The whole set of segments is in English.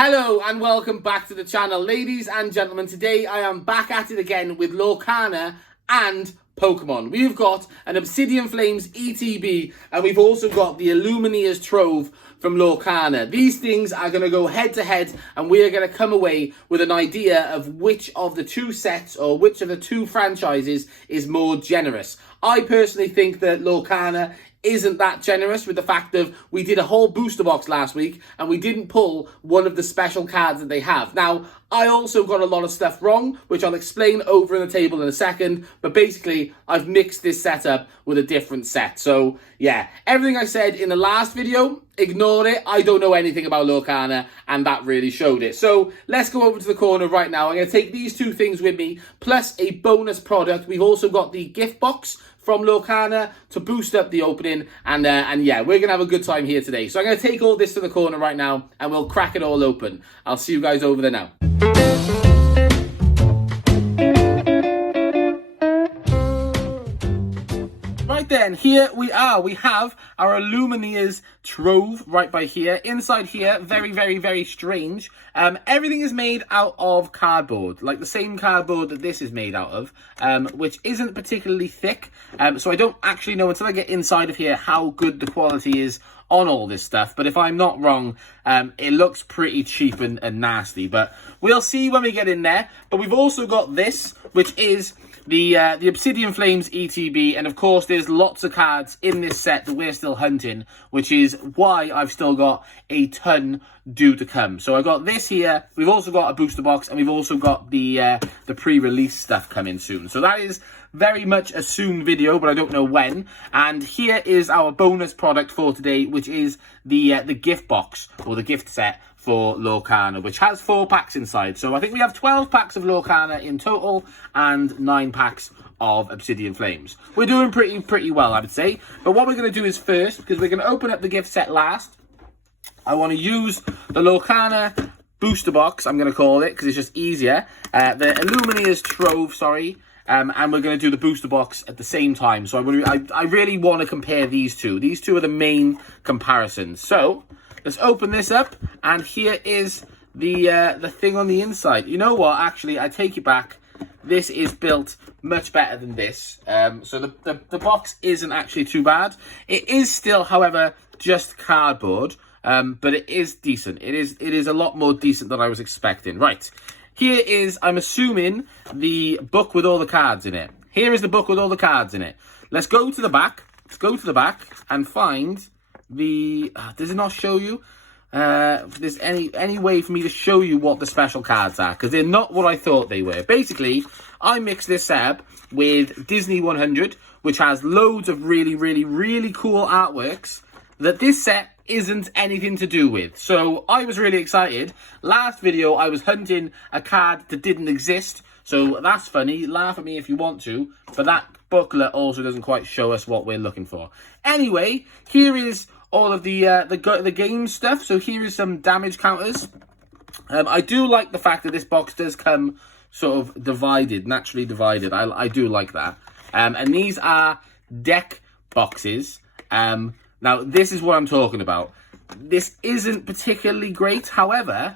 Hello and welcome back to the channel, ladies and gentlemen. Today I am back at it again with Lorcana and Pokemon. We've got an Obsidian Flames ETB and we've also got the Illumineer's Trove from Lorcana. These things are going to go head to head and we are going to come away with an idea of which of the two sets or which of the two franchises is more generous. I personally think that Lorcana isn't that generous with the fact of we did a whole booster box last week and we didn't pull one of the special cards that they have. Now, I also got a lot of stuff wrong, which I'll explain over in the table in a second, but basically I've mixed this setup with a different set. So yeah, everything I said in the last video, ignore it. I don't know anything about Lorcana and that really showed it. So let's go over to the corner right now. I'm going to take these two things with me, plus a bonus product. We've also got the gift box from Lorcana to boost up the opening, and yeah, we're gonna have a good time here today. So I'm gonna take all this to the corner right now and we'll crack it all open. I'll see you guys over there now. Right then, here we are. We have our Illumineer's Trove right by here. Inside here, very, very, very strange. Everything is made out of cardboard, like the same cardboard that this is made out of, which isn't particularly thick. So I don't actually know until I get inside of here how good the quality is on all this stuff. But if I'm not wrong, it looks pretty cheap and nasty. But we'll see when we get in there. But we've also got this, which is the Obsidian Flames ETB, and of course there's lots of cards in this set that we're still hunting, which is why I've still got a ton due to come. So I got this here, we've also got a booster box, and we've also got the pre-release stuff coming soon. So that is very much a soon video, but I don't know when. And here is our bonus product for today, which is the gift box, or the gift set for Lorcana, which has 4 packs inside. So I think we have 12 packs of Lorcana in total and 9 packs of Obsidian Flames. We're doing pretty well, I would say. But what we're going to do is first, because we're going to open up the gift set last, I want to use the Lorcana booster box, I'm going to call it, because it's just easier. The Illumineer's Trove, sorry. And we're going to do the booster box at the same time. So I really want to compare these two. These two are the main comparisons. So let's open this up, and here is the thing on the inside. You know what? Actually, I take it back. This is built much better than this. So the box isn't actually too bad. It is still, however, just cardboard, but it is decent. It is a lot more decent than I was expecting. Right. Here is, I'm assuming, the book with all the cards in it. Here is the book with all the cards in it. Let's go to the back. Let's go to the back and find the... does it not show you? If there's any way for me to show you what the special cards are, because they're not what I thought they were. Basically, I mixed this up with Disney 100, which has loads of really, really, really cool artworks that this set isn't anything to do with. So I was really excited. Last video, I was hunting a card that didn't exist. So that's funny. Laugh at me if you want to. But that booklet also doesn't quite show us what we're looking for. Anyway, here is all of the game stuff. So here is some damage counters. I do like the fact that this box does come sort of divided, naturally divided. I do like that. And these are deck boxes. Now, this is what I'm talking about. This isn't particularly great. However,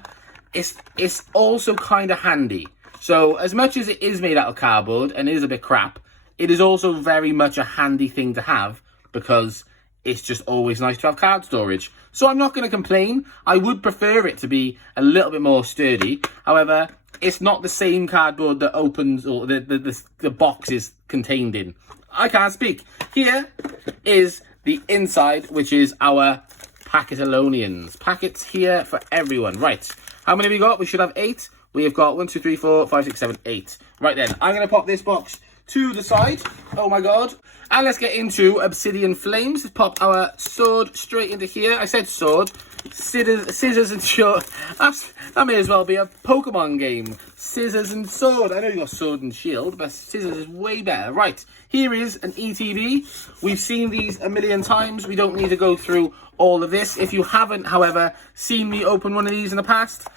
it's also kind of handy. So as much as it is made out of cardboard and is a bit crap, it is also very much a handy thing to have because it's just always nice to have card storage. So I'm not going to complain. I would prefer it to be a little bit more sturdy. However, it's not the same cardboard that opens or the box is contained in. I can't speak. Here is the inside, which is our Packetolonians. Packets here for everyone. Right. How many have we got? We should have 8. We have got 1, 2, 3, 4, 5, 6, 7, 8. Right then. I'm going to pop this box to the side. Oh my god. And let's get into Obsidian Flames. Let's pop our sword straight into here. I said sword. Scissors and sword. That may as well be a Pokemon game. Scissors and sword. I know you got sword and shield, but scissors is way better. Right, here is an ETB. We've seen these a million times. We don't need to go through all of this. If you haven't, however, seen me open one of these in the past,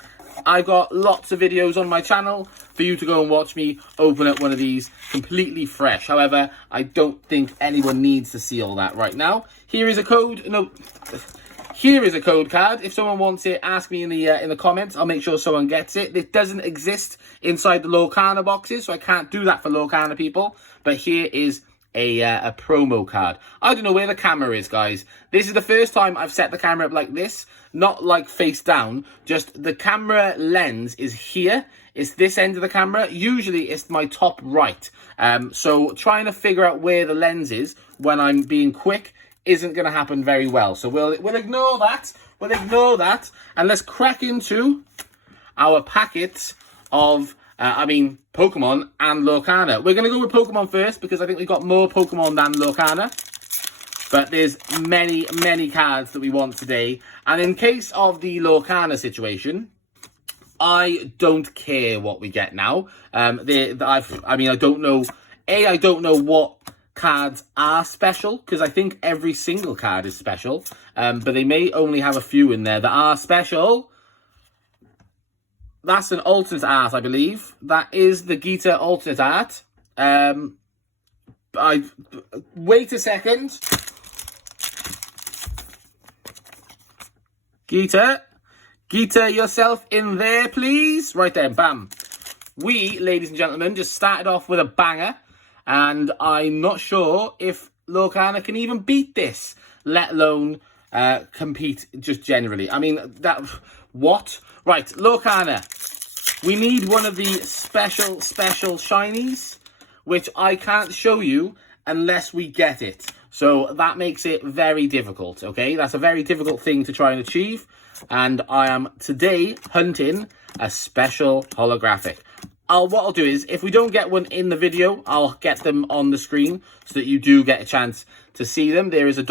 I've got lots of videos on my channel for you to go and watch me open up one of these completely fresh. However, I don't think anyone needs to see all that right now. Here is a code. No, Here is a code card. If someone wants it, ask me in the comments. I'll make sure someone gets it. It doesn't exist inside the Lorcana boxes, so I can't do that for Lorcana people. But here is a promo card. I don't know where the camera is, guys. This is the first time I've set the camera up like this, not like face down. Just the camera lens is here. It's this end of the camera. Usually it's my top right. So trying to figure out where the lens is when I'm being quick isn't going to happen very well. So we'll ignore that. We'll ignore that. And let's crack into our packets of, Pokemon and Lorcana. We're going to go with Pokemon first because I think we've got more Pokemon than Lorcana. But there's many, many cards that we want today. And in case of the Lorcana situation, I don't care what we get now. I don't know. I don't know what cards are special, because I think every single card is special, but they may only have a few in there that are special. That's an alternate art, I believe. That is the Gita alternate art. Wait a second. Gita, yourself in there, please. Right then, bam. We, ladies and gentlemen, just started off with a banger. And I'm not sure if Lorcana can even beat this, let alone compete just generally. What? Right, Lorcana. We need one of the special shinies, which I can't show you unless we get it. So that makes it very difficult, okay? That's a very difficult thing to try and achieve. And I am today hunting a special holographic. What I'll do is, if we don't get one in the video, I'll get them on the screen so that you do get a chance to see them. There is a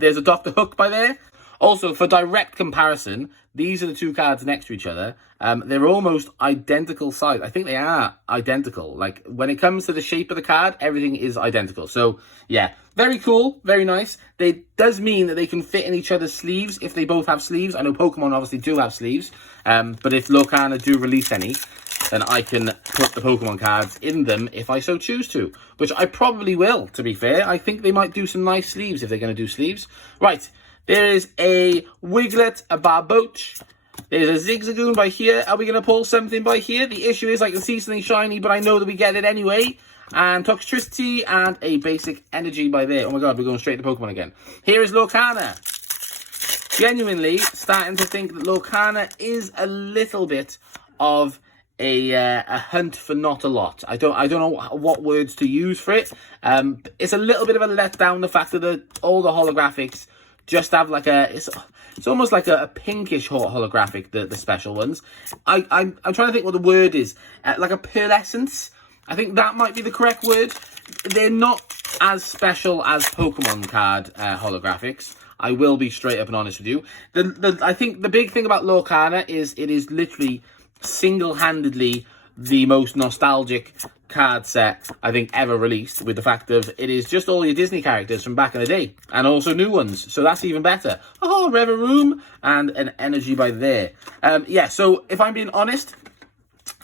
there's a Dr. Hook by there. Also, for direct comparison, these are the two cards next to each other. They're almost identical size. I think they are identical. Like, when it comes to the shape of the card, everything is identical. So, yeah, very cool, very nice. It does mean that they can fit in each other's sleeves if they both have sleeves. I know Pokemon obviously do have sleeves, but if Lorcana do release any, then I can put the Pokemon cards in them if I so choose to, which I probably will, to be fair. I think they might do some nice sleeves if they're going to do sleeves. Right, there is a Wiglet, a Barboach. There's a Zigzagoon by here. Are we going to pull something by here? The issue is I can see something shiny, but I know that we get it anyway. And Toxtricity and a basic energy by there. Oh my god, we're going straight to Pokemon again. Here is Lorcana. Genuinely starting to think that Lorcana is a little bit of a hunt for not a lot. I don't know what words to use for it. It's a little bit of a letdown, the fact that all the holographics just have like it's almost like a pinkish holographic, the special ones. I'm trying to think what the word is. Like a pearlescence. I think that might be the correct word. They're not as special as Pokemon card holographics. I will be straight up and honest with you. I think the big thing about Lorcana is it is literally single-handedly the most nostalgic card set I think ever released, with the fact of it is just all your Disney characters from back in the day, and also new ones, so that's even better. Oh, Reveroom and an energy by there. Yeah, so if I'm being honest,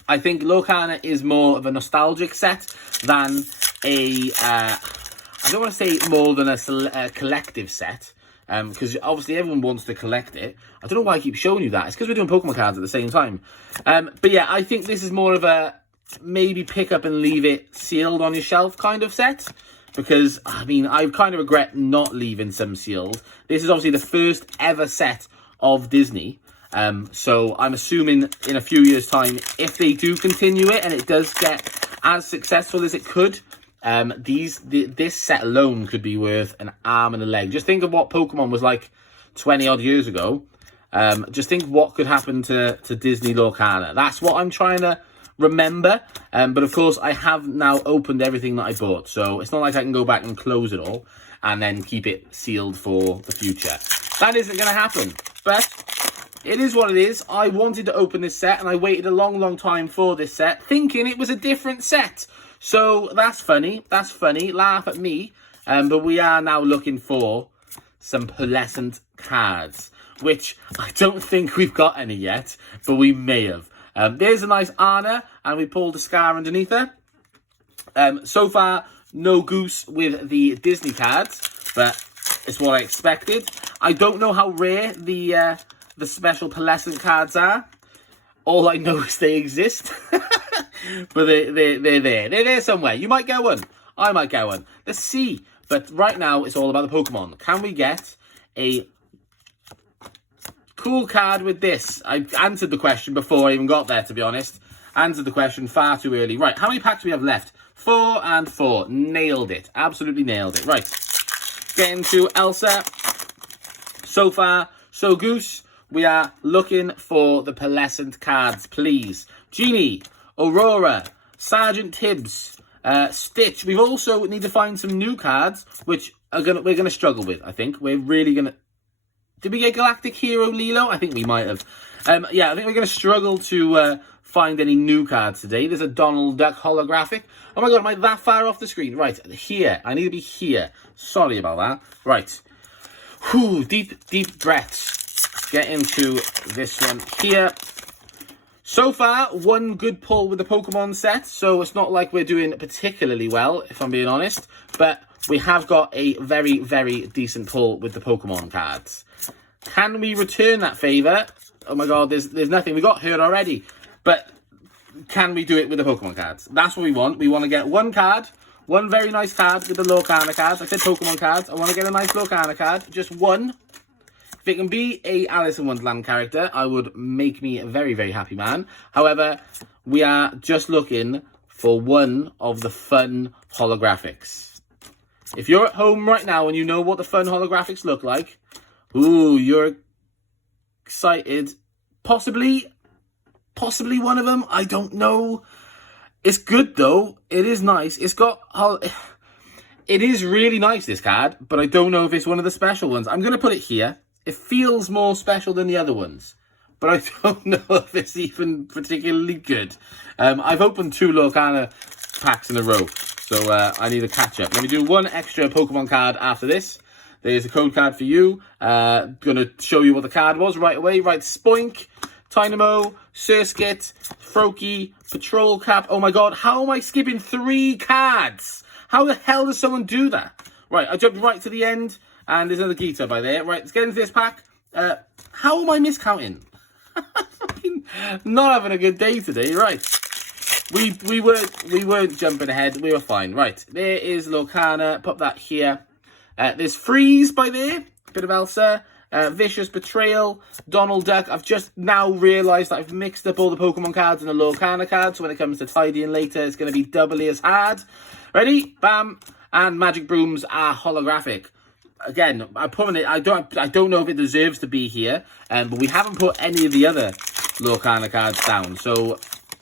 I think Lorcana is more of a nostalgic set than I don't want to say more than a collective set, because obviously everyone wants to collect it. I don't know why I keep showing you that. It's because we're doing Pokemon cards at the same time. But yeah, I think this is more of a maybe pick up and leave it sealed on your shelf kind of set. Because, I kind of regret not leaving some sealed. This is obviously the first ever set of Disney. So I'm assuming in a few years' time, if they do continue it and it does get as successful as it could, this set alone could be worth an arm and a leg. Just think of what Pokemon was like 20 odd years ago. Just think what could happen to Disney Lorcana. That's what I'm trying to remember. But of course, I have now opened everything that I bought, so it's not like I can go back and close it all and then keep it sealed for the future. That isn't going to happen, but it is what it is. I wanted to open this set, and I waited a long, long time for this set, thinking it was a different set. So that's funny. That's funny. Laugh at me. But we are now looking for some pearlescent cards, which I don't think we've got any yet, but we may have. There's a nice Anna, and we pulled a Scar underneath her. So far, no goose with the Disney cards, but It's what I expected. I don't know how rare the special pearlescent cards are. All I know is they exist. But they're there. They're there somewhere. You might get one. I might get one. Let's see. But right now, it's all about the Pokemon. Can we get a cool card with this? I answered the question before I even got there, to be honest. Answered the question far too early. Right, how many packs do we have left? 4 and 4. Nailed it. Absolutely nailed it. Right. Getting to Elsa. So far, so goose. We are looking for the pearlescent cards, please. Genie, Aurora, Sergeant Tibbs, Stitch. We also need to find some new cards, which we're gonna struggle with. I think we're really gonna. Did we get Galactic Hero Lilo? I think we might have. Yeah, I think we're gonna struggle to find any new cards today. There's a Donald Duck holographic. Oh my god, am I that far off the screen? Right here. I need to be here. Sorry about that. Right. Whew, deep breaths. Get into this one here. So far, one good pull with the Pokemon set, so it's not like we're doing particularly well, if I'm being honest, but we have got a very, very decent pull with the Pokemon cards. Can we return that favour? Oh my god, there's nothing. We got her already, but can we do it with the Pokemon cards? That's what we want. We want to get one card, one very nice card with the Lorcana cards. I said Pokemon cards. I want to get a nice Lorcana card, just one. If it can be a Alice in Wonderland character, I would make me a very, very happy man. However, we are just looking for one of the fun holographics. If you're at home right now and you know what the fun holographics look like, ooh, you're excited. Possibly one of them. I don't know. It's good though. It is nice. It is really nice, this card, but I don't know if it's one of the special ones. I'm going to put it here. It feels more special than the other ones, but I don't know if it's even particularly good. I've opened 2 Lorcana packs in a row, so I need to catch up. Let me do one extra Pokemon card after this. There's a code card for you. Going to show you what the card was right away. Right, Spoink, Tynamo, Surskit, Froakie, Patrol Cap. Oh my god, how am I skipping 3 cards? How the hell does someone do that? Right, I jumped right to the end. And there's another Gita by there. Right, let's get into this pack. How am I miscounting? Not having a good day today. Right. We weren't jumping ahead. We were fine. Right. There is Lorcana. Pop that here. There's Freeze by there. Bit of Elsa. Vicious Betrayal. Donald Duck. I've just now realised that I've mixed up all the Pokemon cards and the Lorcana cards. So when it comes to tidying later, it's going to be doubly as hard. Ready? Bam. And Magic Brooms are holographic. Again, I'm putting it. I don't know if it deserves to be here, but we haven't put any of the other Lorcana cards down, so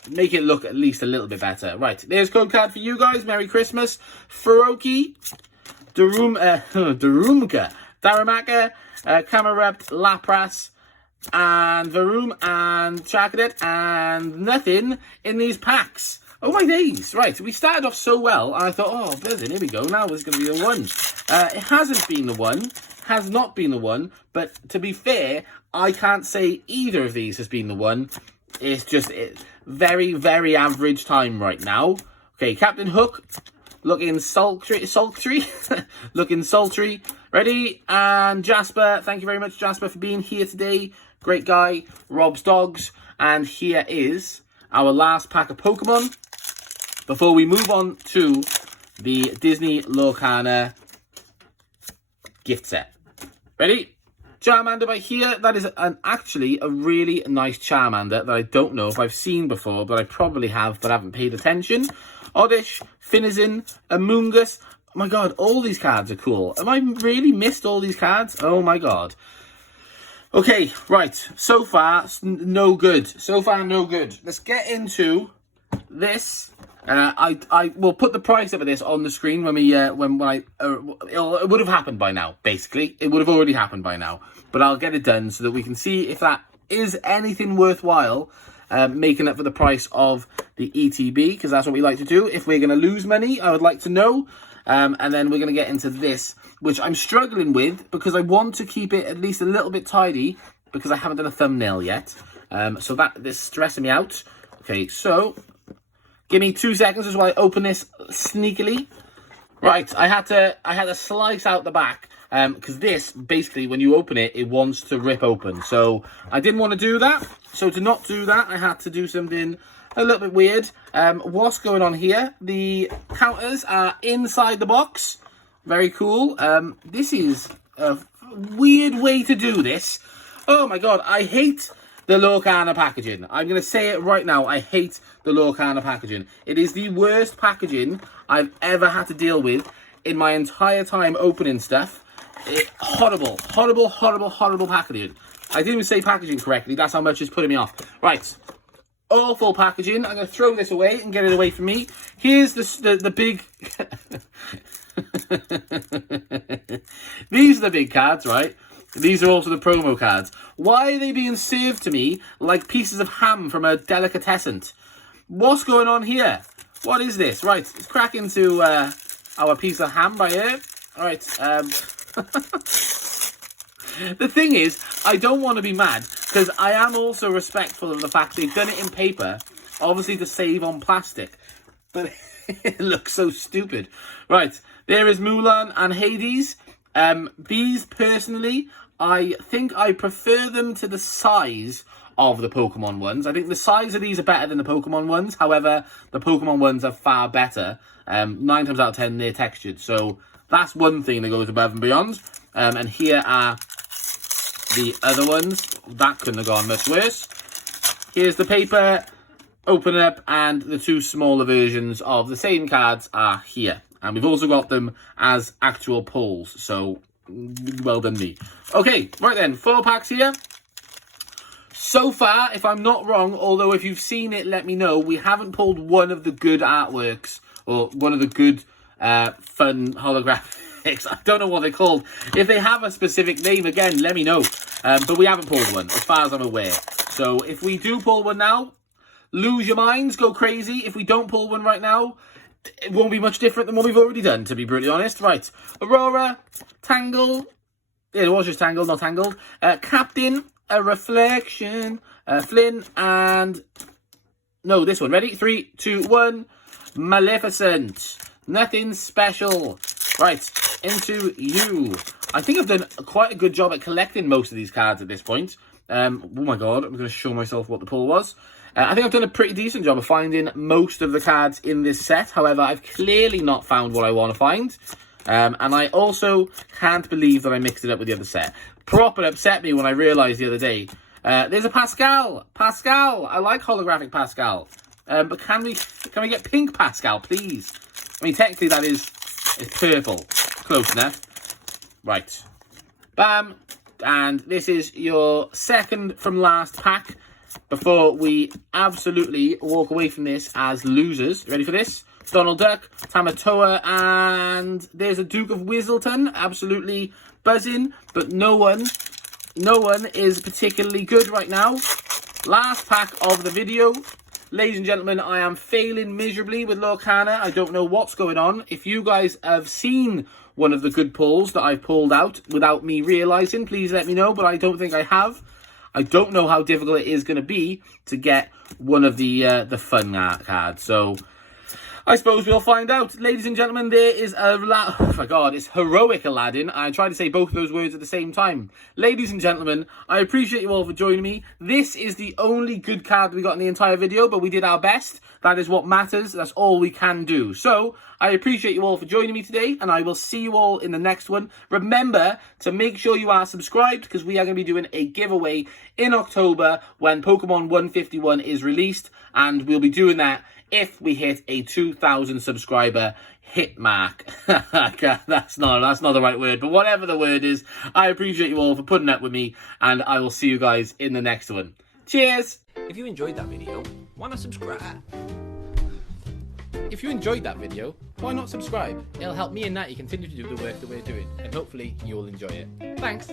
make it look at least a little bit better. Right, there's code card for you guys. Merry Christmas, Froakie, Darumka, Darumaka, Camerupt, Lapras, and Varoom, and Charcadet, and nothing in these packs. Oh my days. Right, we started off so well, and I thought, oh, buzzing, here we go. Now it's going to be the one. It hasn't been the one, has not been the one, but to be fair, I can't say either of these has been the one. It's just very, very average time right now. Okay, Captain Hook, looking sultry, looking sultry. Ready? And Jasper, thank you very much, Jasper, for being here today. Great guy, Rob's Dogs. And here is our last pack of Pokemon before we move on to the Disney Lorcana gift set. Ready? Charmander by here. That is actually a really nice Charmander that I don't know if I've seen before, but I probably have, but haven't paid attention. Oddish, Finizen, Amoonguss. Oh my god, all these cards are cool. Have I really missed all these cards? Oh my god. Okay, right. So far, no good. So far, no good. Let's get into this. I will put the price up of this on the screen when we it would have happened by now. Basically, it would have already happened by now. But I'll get it done so that we can see if that is anything worthwhile, making up for the price of the ETB, because that's what we like to do. If we're going to lose money, I would like to know. And then we're going to get into this, which I'm struggling with because I want to keep it at least a little bit tidy because I haven't done a thumbnail yet. So this is stressing me out. Okay, so give me 2 seconds as while I open this sneakily. Right, I had to slice out the back because this, basically, when you open it, it wants to rip open. So I didn't want to do that. So to not do that, I had to do something a little bit weird. What's going on here? The counters are inside the box. Very cool. This is a weird way to do this. Oh my god, I hate the Lorcana packaging. I'm going to say it right now. I hate the Lorcana packaging. It is the worst packaging I've ever had to deal with in my entire time opening stuff. Horrible, horrible, horrible, horrible packaging. I didn't even say packaging correctly. That's how much it's putting me off. Right. Awful packaging. I'm going to throw this away and get it away from me. Here's the big... These are the big cards, right? These are also the promo cards. Why are they being served to me like pieces of ham from a delicatessen? What's going on here? What is this? Right, let's crack into our piece of ham right here. All right. The thing is, I don't want to be mad, because I am also respectful of the fact they've done it in paper, obviously to save on plastic. But it looks so stupid. Right, there is Mulan and Hades. These, personally, I think I prefer them to the size of the Pokemon ones. I think the size of these are better than the Pokemon ones. However, the Pokemon ones are far better. 9 times out of 10, they're textured. So that's one thing that goes above and beyond. And here are the other ones. That couldn't have gone much worse. Here's the paper. Open it up, and the 2 smaller versions of the same cards are here. And we've also got them as actual pulls. So, well done me. Okay, right then. 4 packs here. So far, if I'm not wrong, although if you've seen it, let me know, we haven't pulled one of the good artworks, or one of the good, fun holographics. I don't know what they're called. If they have a specific name, again, let me know. But we haven't pulled one, as far as I'm aware. So if we do pull one now, lose your minds, go crazy. If we don't pull one right now, it won't be much different than what we've already done, to be brutally honest. Right, Aurora, Tangle. Yeah, it was just Tangled, not Tangled. Captain, a Reflection, Flynn, and... No, this one. Ready? 3, 2, 1. Maleficent. Nothing special. Right, into you. I think I've done quite a good job at collecting most of these cards at this point. Oh my god, I'm going to show myself what the pull was. I think I've done a pretty decent job of finding most of the cards in this set. However, I've clearly not found what I want to find. And I also can't believe that I mixed it up with the other set. Proper upset me when I realised the other day. There's a Pascal. Pascal. I like holographic Pascal. But can we get pink Pascal, please? I mean, technically that is purple. Close enough. Right. Bam. And this is your second from last pack before we absolutely walk away from this as losers. Ready for this? Donald Duck, Tamatoa, and there's a Duke of Whistleton. Absolutely buzzing, but no one is particularly good right now. Last pack of the video. Ladies and gentlemen, I am failing miserably with Lorcana. I don't know what's going on. If you guys have seen one of the good pulls that I've pulled out without me realising, please let me know, but I don't think I have. I don't know how difficult it is going to be to get one of the fun cards. So I suppose we'll find out. Ladies and gentlemen, there is oh my god, it's Heroic Aladdin. I tried to say both of those words at the same time. Ladies and gentlemen, I appreciate you all for joining me. This is the only good card we got in the entire video, but we did our best. That is what matters. That's all we can do. So I appreciate you all for joining me today, and I will see you all in the next one. Remember to make sure you are subscribed, because we are going to be doing a giveaway in October when Pokemon 151 is released, and we'll be doing that if we hit a 2,000 subscriber hit mark. that's not the right word, but whatever the word is, I appreciate you all for putting up with me, and I will see you guys in the next one. Cheers! If you enjoyed that video, why not subscribe? If you enjoyed that video, why not subscribe? It'll help me and Natty continue to do the work that we're doing, and hopefully you'll enjoy it. Thanks!